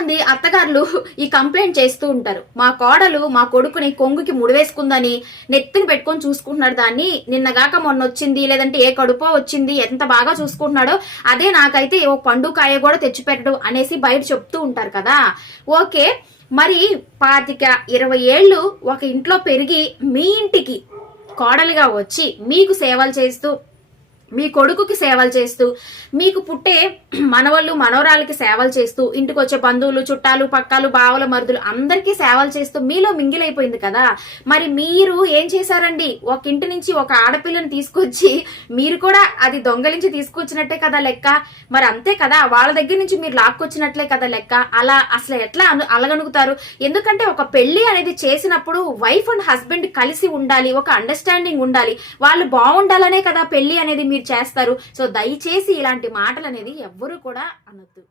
మంది అత్తగారులు ఈ కంప్లైంట్ చేస్తూ ఉంటారు. మా కోడలు మా కొడుకుని కొంగుకి ముడివేసుకుందని నెత్తిని పెట్టుకొని చూసుకుంటున్నాడు, దాన్ని నిన్నగాక మొన్న వచ్చింది, లేదంటే ఏ కడుపో వచ్చింది, ఎంత బాగా చూసుకుంటున్నాడో అదే నాకైతే ఓ పండుకాయ కూడా తెచ్చిపెట్టడు అనేసి బయట చెప్తూ ఉంటారు కదా. ఓకే, మరి 25-20 ఏళ్ళు ఒక ఇంట్లో పెరిగి మీ ఇంటికి కోడలిగా వచ్చి మీకు సేవలు చేస్తూ, మీ కొడుకుకి సేవలు చేస్తూ, మీకు పుట్టే మనవళ్ళు మనవరాలకి సేవలు చేస్తూ, ఇంటికి వచ్చే బంధువులు చుట్టాలు పక్కాలు బావలు మరుదులు అందరికీ సేవలు చేస్తూ మీలో మింగిలైపోయింది కదా. మరి మీరు ఏం చేశారండి? ఒక ఇంటి నుంచి ఒక ఆడపిల్లని తీసుకొచ్చి మీరు కూడా అది దొంగలించి తీసుకొచ్చినట్టే కదా లెక్క. మరి అంతే కదా, వాళ్ళ దగ్గర నుంచి మీరు లాక్కొచ్చినట్లే కదా లెక్క. అలా అసలు ఎట్లా అలగనుగుతారు? ఎందుకంటే ఒక పెళ్లి అనేది చేసినప్పుడు వైఫ్ అండ్ హస్బెండ్ కలిసి ఉండాలి, ఒక అండర్స్టాండింగ్ ఉండాలి, వాళ్ళు బాగుండాలనే కదా పెళ్లి అనేది మీరు చేస్తారు. సో దయచేసి ఇలాంటి మాటలు అనేది ఎవ్వరూ కూడా అనొద్దు.